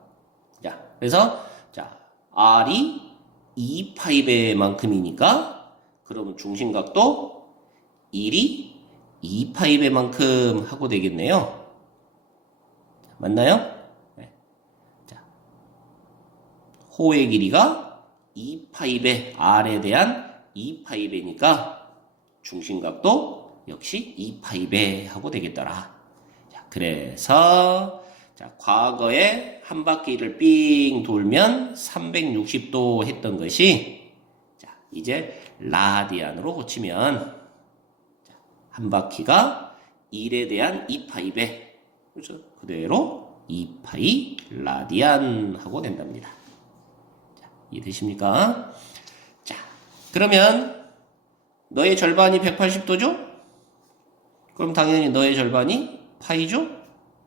자, 그래서 자, R이 2파이배만큼이니까 그러면 중심각도 1이 2파이배만큼 하고 되겠네요. 맞나요? 네. 자, 호의 길이가 2파이배, R에 대한 2파이배니까 중심각도 역시 2파이배 하고 되겠더라. 자, 그래서 자, 과거에 한 바퀴를 삥 돌면 360도 했던 것이 자, 이제 라디안으로 고치면 한 바퀴가 1에 대한 2파이배. 그렇죠? 그대로 2파이 라디안 하고 된답니다. 자, 이해되십니까? 자, 그러면 너의 절반이 180도죠? 그럼 당연히 너의 절반이 파이죠?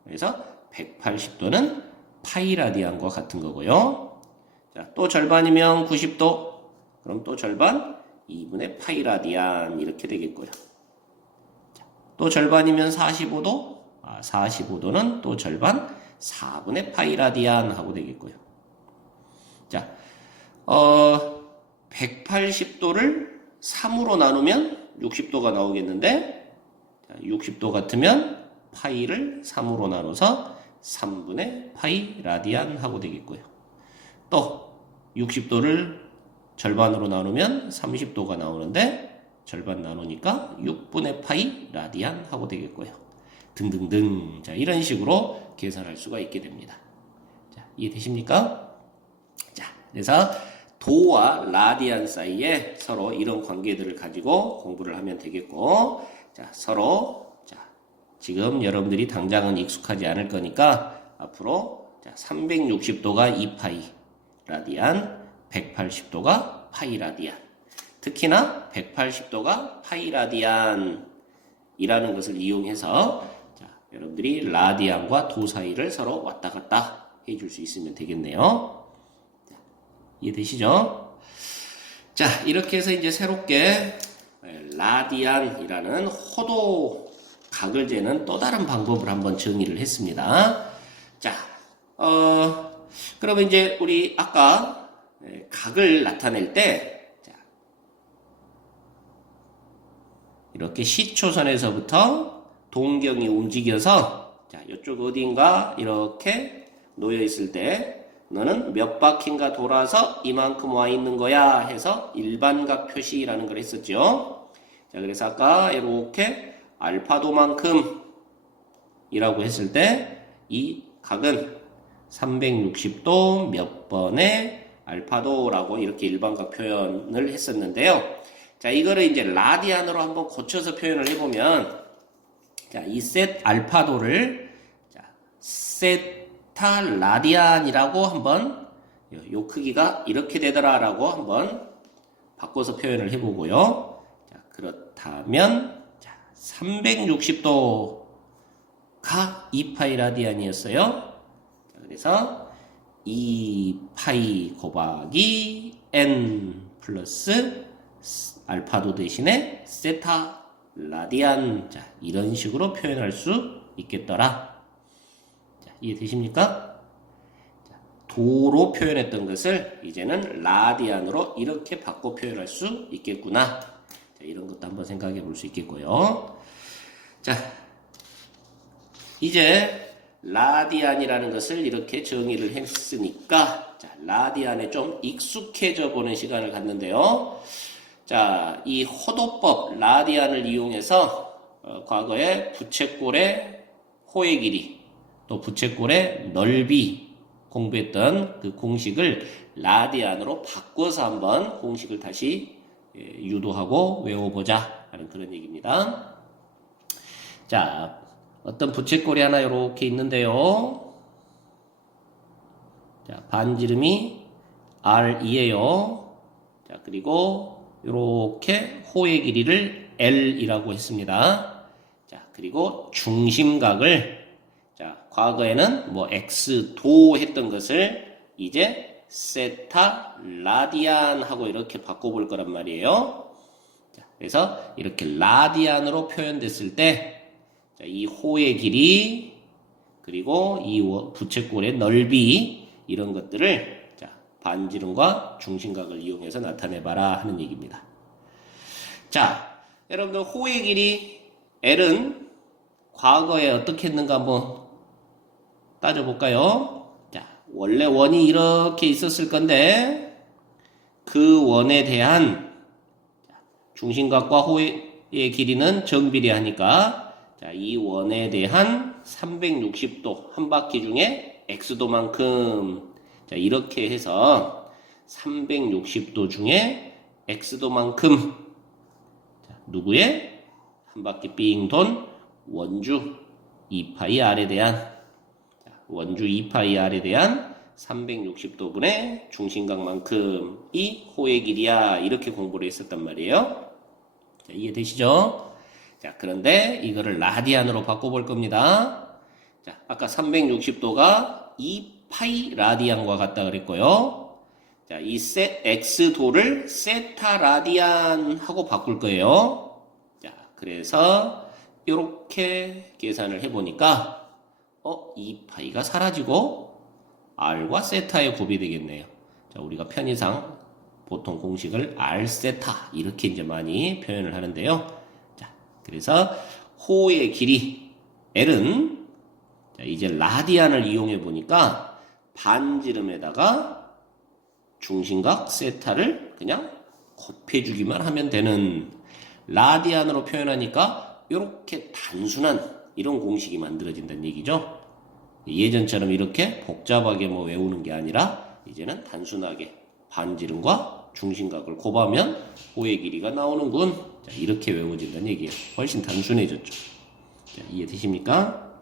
그래서 180도는 파이 라디안과 같은 거고요. 자, 또 절반이면 90도. 그럼 또 절반 2분의 파이 라디안 이렇게 되겠고요. 또 절반이면 45도, 45도는 또 절반 4분의 파이 라디안 하고 되겠고요. 자, 180도를 3으로 나누면 60도가 나오겠는데, 자, 60도 같으면 파이를 3으로 나눠서 3분의 파이 라디안 하고 되겠고요. 또 60도를 절반으로 나누면 30도가 나오는데 절반 나누니까 6분의 파이 라디안 하고 되겠고요. 등등등. 자, 이런 식으로 계산할 수가 있게 됩니다. 자, 이해되십니까? 자, 그래서 도와 라디안 사이에 서로 이런 관계들을 가지고 공부를 하면 되겠고, 자, 서로, 자, 지금 여러분들이 당장은 익숙하지 않을 거니까 앞으로, 자, 360도가 2파이 라디안, 180도가 파이 라디안. 특히나 180도가 파이 라디안 이라는 것을 이용해서, 자, 여러분들이 라디안과 도 사이를 서로 왔다 갔다 해줄 수 있으면 되겠네요. 이해되시죠? 자, 이렇게 해서 이제 새롭게 라디안이라는 호도 각을 재는 또 다른 방법을 한번 정의를 했습니다. 자, 그러면 이제 우리 아까 각을 나타낼 때, 자, 이렇게 시초선에서부터 동경이 움직여서, 자, 이쪽 어딘가 이렇게 놓여 있을 때, 너는 몇 바퀴인가 돌아서 이만큼 와 있는 거야 해서 일반각 표시라는 걸 했었죠. 자, 그래서 아까 이렇게 알파도만큼 이라고 했을 때 이 각은 360도 몇 번의 알파도라고 이렇게 일반각 표현을 했었는데요. 자, 이거를 이제 라디안으로 한번 고쳐서 표현을 해보면, 자, 이 셋 알파도를, 자, 세타 라디안이라고 한번, 요 크기가 이렇게 되더라라고 한번 바꿔서 표현을 해보고요. 자, 그렇다면, 자, 360도가 2파이 라디안이었어요. 자, 그래서 2파이 곱하기 n 플러스 알파도 대신에 세타 라디안. 자, 이런 식으로 표현할 수 있겠더라. 자, 이해되십니까? 자, 도로 표현했던 것을 이제는 라디안으로 이렇게 바꿔 표현할 수 있겠구나. 자, 이런 것도 한번 생각해 볼 수 있겠고요. 자, 이제 라디안이라는 것을 이렇게 정의를 했으니까, 자, 라디안에 좀 익숙해져 보는 시간을 갖는데요. 자, 이 호도법 라디안을 이용해서 과거에 부채꼴의 호의 길이, 또 부채꼴의 넓이 공부했던 그 공식을 라디안으로 바꿔서 한번 공식을 다시 유도하고 외워보자 하는 그런 얘기입니다. 자, 어떤 부채꼴이 하나 이렇게 있는데요. 자, 반지름이 R2예요. 자, 그리고 이렇게 호의 길이를 L이라고 했습니다. 자, 그리고 중심각을, 자, 과거에는 뭐 X도 했던 것을 이제 세타 라디안 하고 이렇게 바꿔볼 거란 말이에요. 자, 그래서 이렇게 라디안으로 표현됐을 때, 자, 이 호의 길이, 그리고 이 부채꼴의 넓이, 이런 것들을, 자, 반지름과 중심각을 이용해서 나타내봐라 하는 얘기입니다. 자, 여러분들 호의 길이 L은 과거에 어떻게 했는가 한번 따져볼까요? 자, 원래 원이 이렇게 있었을 건데 그 원에 대한 중심각과 호의 길이는 정비례하니까, 자, 이 원에 대한 360도 한 바퀴 중에 x도만큼, 자, 이렇게 해서 360도 중에 x도만큼, 자, 누구의 한 바퀴 삥 돈 원주 2파이 r에 대한, 자, 원주 2파이 r에 대한 360도분의 중심각만큼이 호의 길이야, 이렇게 공부를 했었단 말이에요. 자, 이해되시죠? 자, 그런데 이거를 라디안으로 바꿔볼 겁니다. 자, 아까 360도가 2파이 라디안과 같다 그랬고요. 자, 이 x도를 세타 라디안 하고 바꿀 거예요. 자, 그래서 이렇게 계산을 해보니까 2파이가 사라지고 r과 세타의 곱이 되겠네요. 자, 우리가 편의상 보통 공식을 r 세타 이렇게 이제 많이 표현을 하는데요. 자, 그래서 호의 길이 L은 자, 이제 라디안을 이용해 보니까 반지름에다가 중심각 세타를 그냥 곱해주기만 하면 되는 라디안으로 표현하니까 이렇게 단순한 이런 공식이 만들어진다는 얘기죠. 예전처럼 이렇게 복잡하게 뭐 외우는 게 아니라 이제는 단순하게 반지름과 중심각을 곱하면 호의 길이가 나오는군. 자, 이렇게 외워진다는 얘기예요. 훨씬 단순해졌죠. 자, 이해되십니까?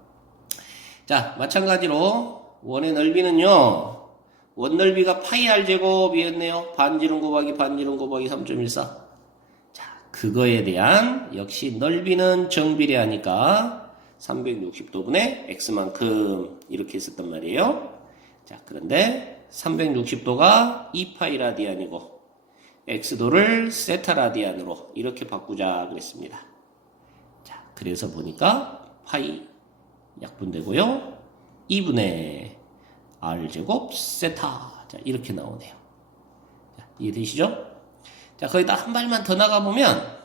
자, 마찬가지로 원의 넓이는요. 원 넓이가 파이 r 제곱이었네요. 반지름 곱하기 반지름 곱하기 3.14. 자, 그거에 대한 역시 넓이는 정비례하니까 360도분의 x만큼 이렇게 했었단 말이에요. 자, 그런데 360도가 2파이 라디안이고 x도를 세타 라디안으로 이렇게 바꾸자 그랬습니다. 자, 그래서 보니까 파이 약분되고요. 2분의 r제곱 세타. 자, 이렇게 나오네요. 자, 이해되시죠? 자, 거기다 한 발만 더 나가보면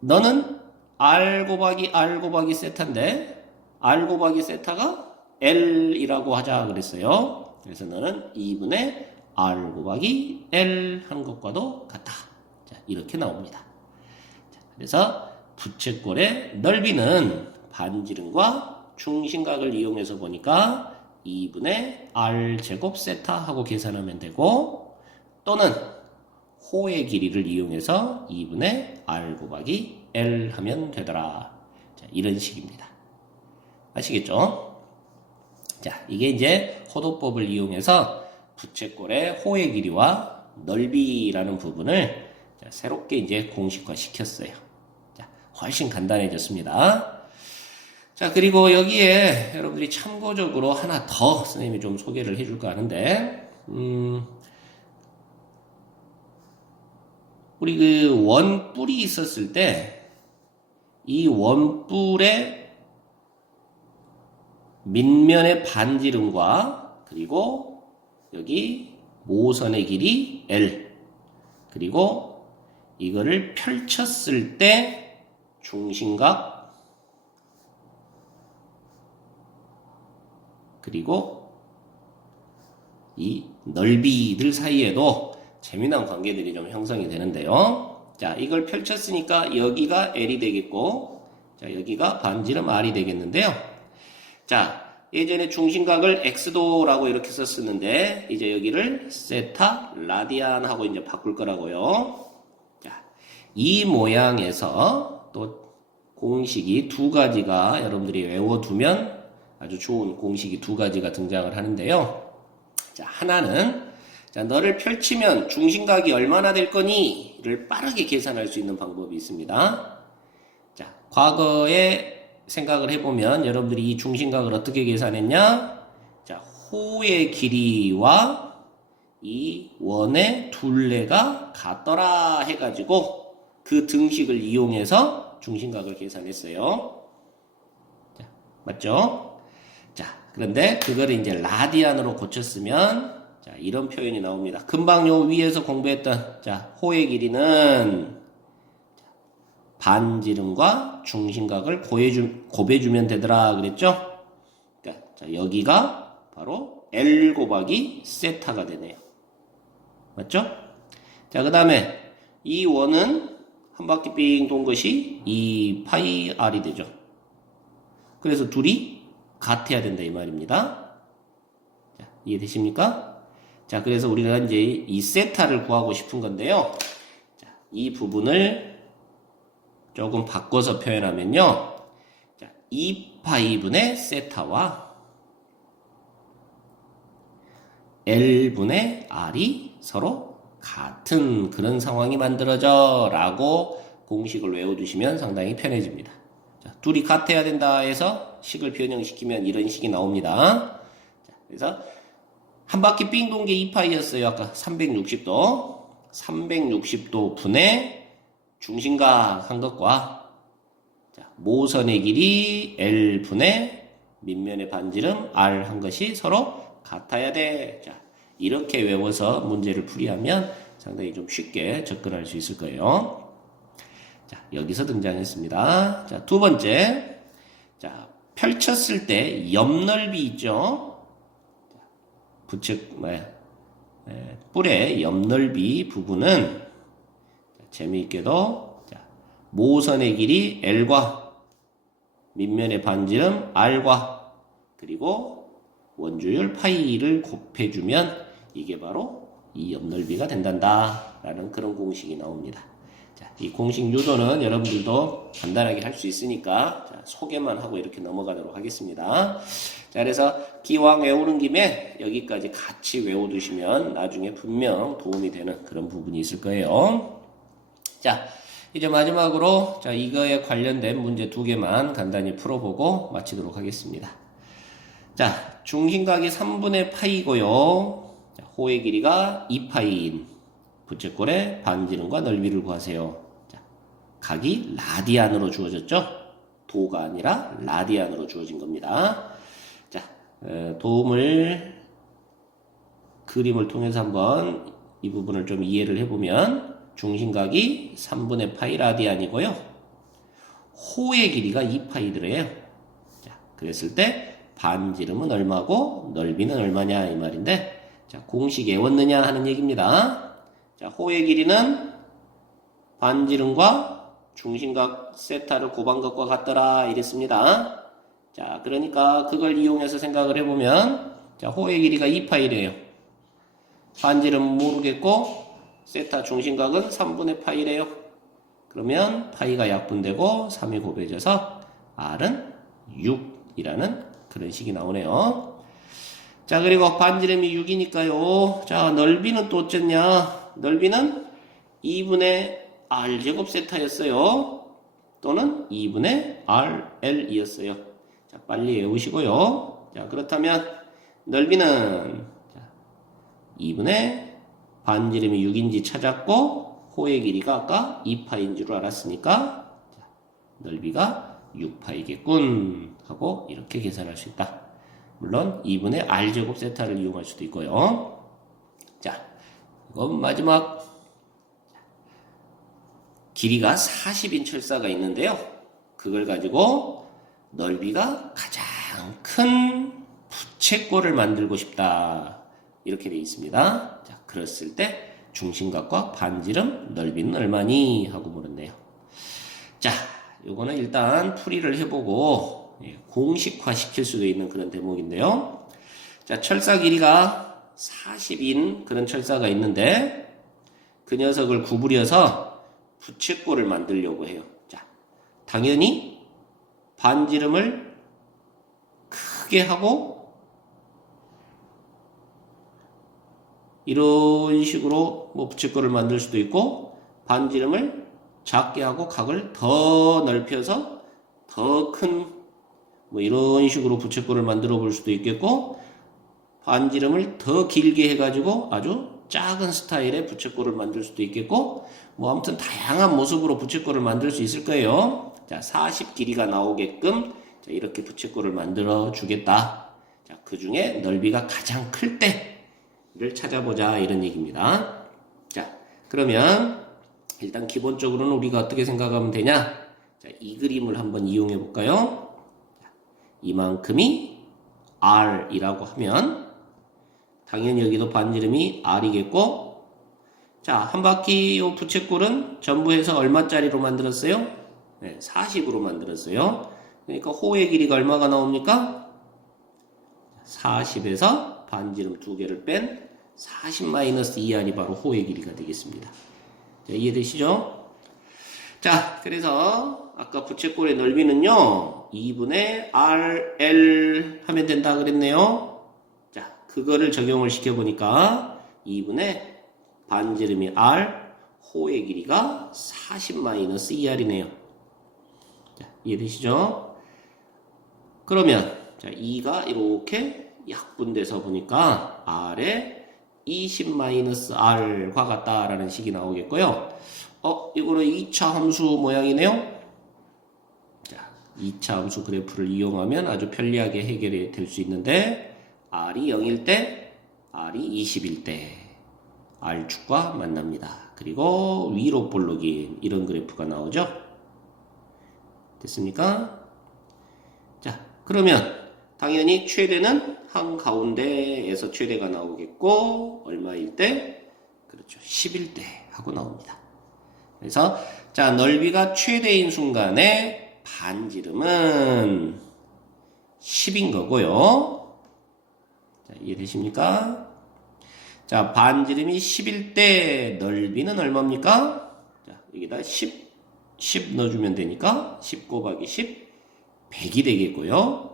너는 r 곱하기 세타인데 r 곱하기 세타가 l이라고 하자 그랬어요. 그래서 너는 2분의 r 곱하기 l 한 것과도 같다. 자, 이렇게 나옵니다. 자, 그래서 부채꼴의 넓이는 반지름과 중심각을 이용해서 보니까 2분의 r 제곱 세타 하고 계산하면 되고 또는 호의 길이를 이용해서 2분의 r 곱하기 l 하면 되더라. 자, 이런 식입니다. 아시겠죠? 자, 이게 이제 호도법을 이용해서 부채꼴의 호의 길이와 넓이라는 부분을 자, 새롭게 이제 공식화 시켰어요. 자, 훨씬 간단해졌습니다. 자, 그리고 여기에 여러분들이 참고적으로 하나 더 선생님이 좀 소개를 해줄까 하는데, 우리 그 원뿔이 있었을 때, 이 원뿔의 밑면의 반지름과 그리고 여기 모선의 길이 L, 그리고 이거를 펼쳤을 때 중심각 그리고 이 넓이들 사이에도 재미난 관계들이 좀 형성이 되는데요. 자, 이걸 펼쳤으니까 여기가 L이 되겠고, 자, 여기가 반지름 R이 되겠는데요. 자, 예전에 중심각을 X도라고 이렇게 썼었는데, 이제 여기를 세타 라디안 하고 이제 바꿀 거라고요. 자, 이 모양에서 또 공식이 두 가지가 여러분들이 외워두면 아주 좋은 공식이 두 가지가 등장을 하는데요. 자, 하나는 자, 너를 펼치면 중심각이 얼마나 될 거니?를 빠르게 계산할 수 있는 방법이 있습니다. 자, 과거에 생각을 해보면 여러분들이 이 중심각을 어떻게 계산했냐? 자, 호의 길이와 이 원의 둘레가 같더라 해가지고 그 등식을 이용해서 중심각을 계산했어요. 자, 맞죠? 자, 그런데 그거를 이제 라디안으로 고쳤으면 자, 이런 표현이 나옵니다. 금방 요 위에서 공부했던 자, 호의 길이는 반지름과 중심각을 곱해주면 되더라 그랬죠? 그러니까 자, 여기가 바로 L 곱하기 세타가 되네요. 맞죠? 자, 그 다음에 이 원은 한 바퀴 삥 돈 것이 2파이 R이 되죠. 그래서 둘이 같아야 된다 이 말입니다. 자, 이해되십니까? 자, 그래서 우리가 이제 이 세타를 구하고 싶은 건데요. 자, 이 부분을 조금 바꿔서 표현하면요. 자, 2파이분의 세타와 L분의 R이 서로 같은 그런 상황이 만들어져 라고 공식을 외워두시면 상당히 편해집니다. 자, 둘이 같아야 된다 해서 식을 변형시키면 이런 식이 나옵니다. 자, 그래서 한 바퀴 삥 돈 게 2파이였어요. 아까 360도. 360도 분의 중심각 한 것과 자, 모선의 길이 L 분의 밑면의 반지름 R 한 것이 서로 같아야 돼. 자, 이렇게 외워서 문제를 풀이하면 상당히 좀 쉽게 접근할 수 있을 거예요. 자, 여기서 등장했습니다. 자, 두 번째. 자, 펼쳤을 때 옆넓이 있죠? 뿔의 옆넓이 부분은 재미있게도 모선의 길이 L과 밑면의 반지름 R과 그리고 원주율 파이를 곱해주면 이게 바로 이 옆넓이가 된단다 라는 그런 공식이 나옵니다. 자, 이 공식 유도는 여러분들도 간단하게 할 수 있으니까 소개만 하고 이렇게 넘어가도록 하겠습니다. 자, 그래서 기왕 외우는 김에 여기까지 같이 외워두시면 나중에 분명 도움이 되는 그런 부분이 있을 거예요. 자, 이제 마지막으로 자, 이거에 관련된 문제 두 개만 간단히 풀어보고 마치도록 하겠습니다. 자, 중심각이 3분의 파이고요. 자, 호의 길이가 2파이인 부채꼴의 반지름과 넓이를 구하세요. 자, 각이 라디안으로 주어졌죠? 도가 아니라 라디안으로 주어진 겁니다. 자, 그림을 통해서 한번 이 부분을 좀 이해를 해보면 중심각이 3분의 파이 라디안이고요. 호의 길이가 2파이더래요. 자, 그랬을 때 반지름은 얼마고 넓이는 얼마냐 이 말인데 자, 공식 외웠느냐 하는 얘기입니다. 자, 호의 길이는 반지름과 중심각 세타를 곱한 것과 같더라 이랬습니다. 자, 그러니까 그걸 이용해서 생각을 해보면 자, 호의 길이가 2파이래요. 반지름은 모르겠고 세타 중심각은 3분의 파이래요. 그러면 파이가 약분되고 3이 곱해져서 R은 6이라는 그런 식이 나오네요. 자, 그리고 반지름이 6이니까요. 자, 넓이는 또 어쨌냐? 넓이는 2분의 R제곱 세타였어요. 또는 2분의 RL이었어요. 자, 빨리 외우시고요. 자, 그렇다면 넓이는 2분의 반지름이 6인지 찾았고 호의 길이가 아까 2파인 줄 알았으니까 넓이가 6파이겠군 하고 이렇게 계산할 수 있다. 물론 2분의 R제곱 세타를 이용할 수도 있고요. 자, 이건 마지막 길이가 40인 철사가 있는데요. 그걸 가지고 넓이가 가장 큰 부채꼴을 만들고 싶다. 이렇게 되어 있습니다. 자, 그랬을 때 중심각과 반지름 넓이는 얼마니? 하고 물었네요. 자, 요거는 일단 풀이를 해보고 공식화 시킬 수도 있는 그런 대목인데요. 자, 철사 길이가 40인 그런 철사가 있는데 그 녀석을 구부려서 부채꼴을 만들려고 해요. 자, 당연히 반지름을 크게 하고 이런 식으로 뭐 부채꼴을 만들 수도 있고 반지름을 작게 하고 각을 더 넓혀서 더 큰 뭐 이런 식으로 부채꼴을 만들어 볼 수도 있겠고 반지름을 더 길게 해가지고 아주 작은 스타일의 부채꼴을 만들 수도 있겠고 뭐 아무튼 다양한 모습으로 부채꼴을 만들 수 있을 거예요. 자, 40 길이가 나오게끔 자, 이렇게 부채꼴을 만들어 주겠다. 자, 그 중에 넓이가 가장 클 때를 찾아보자 이런 얘기입니다. 자, 그러면 일단 기본적으로는 우리가 어떻게 생각하면 되냐? 자, 이 그림을 한번 이용해 볼까요? 이만큼이 R이라고 하면 당연히 여기도 반지름이 R이겠고 자, 한 바퀴 요 부채꼴은 전부 해서 얼마짜리로 만들었어요? 네, 40으로 만들었어요. 그러니까 호의 길이가 얼마가 나옵니까? 40에서 반지름 두 개를 뺀 40-2R이 바로 호의 길이가 되겠습니다. 자, 이해되시죠? 자, 그래서 아까 부채꼴의 넓이는요 2분의 RL 하면 된다 그랬네요. 자, 그거를 적용을 시켜보니까 2분의 반지름이 R, 호의 길이가 40-2R이네요. 자, 이해되시죠? 그러면 자, 2가 이렇게 약분돼서 보니까 R에 20-R과 같다라는 식이 나오겠고요. 이거는 2차 함수 모양이네요. 자, 2차 함수 그래프를 이용하면 아주 편리하게 해결이 될 수 있는데 R이 0일 때 R이 20일 때 R축과 만납니다. 그리고 위로 볼록인 이런 그래프가 나오죠. 됐습니까? 자, 그러면 당연히 최대는 한가운데에서 최대가 나오겠고 얼마일 때? 그렇죠. 10일 때 하고 나옵니다. 그래서 자, 넓이가 최대인 순간에 반지름은 10인 거고요. 자, 이해되십니까? 자, 반지름이 10일 때 넓이는 얼마입니까? 자, 여기다 10 넣어주면 되니까 10 곱하기 10, 100이 되겠고요.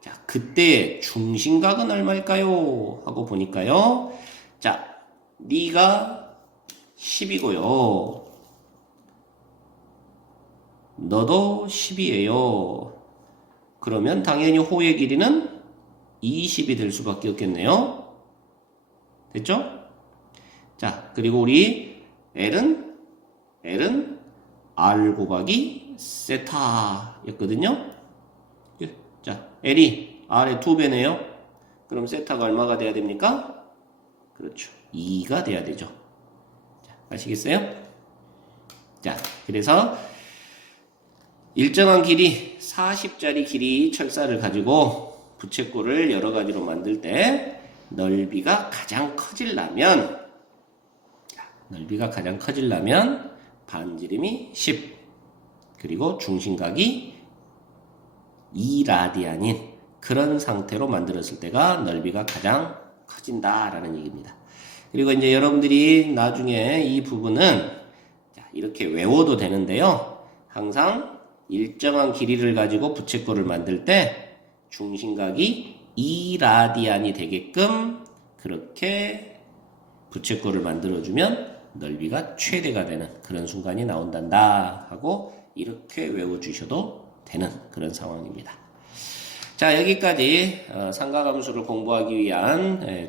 자, 그때의 중심각은 얼마일까요? 하고 보니까요. 자, 네가 10이고요. 너도 10이에요. 그러면 당연히 호의 길이는 20이 될 수밖에 없겠네요. 됐죠? 자, 그리고 우리 L은 R 곱하기 세타였거든요. 자, L이 R의 2배네요. 그럼 세타가 얼마가 돼야 됩니까? 그렇죠. 2가 돼야 되죠. 자, 아시겠어요? 자, 그래서 일정한 길이 40짜리 길이 철사를 가지고 부채꼴을 여러 가지로 만들 때 넓이가 가장 커지려면 반지름이 10 그리고 중심각이 2라디안인 그런 상태로 만들었을 때가 넓이가 가장 커진다라는 얘기입니다. 그리고 이제 여러분들이 나중에 이 부분은 이렇게 외워도 되는데요. 항상 일정한 길이를 가지고 부채꼴을 만들 때 중심각이 2라디안이 되게끔 그렇게 부채꼴을 만들어주면 넓이가 최대가 되는 그런 순간이 나온단다 하고 이렇게 외워주셔도 되는 그런 상황입니다. 자, 여기까지 삼각함수를 공부하기 위한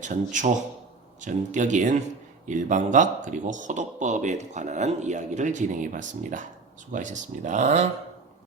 전격인 일반각 그리고 호도법에 관한 이야기를 진행해 봤습니다. 수고하셨습니다.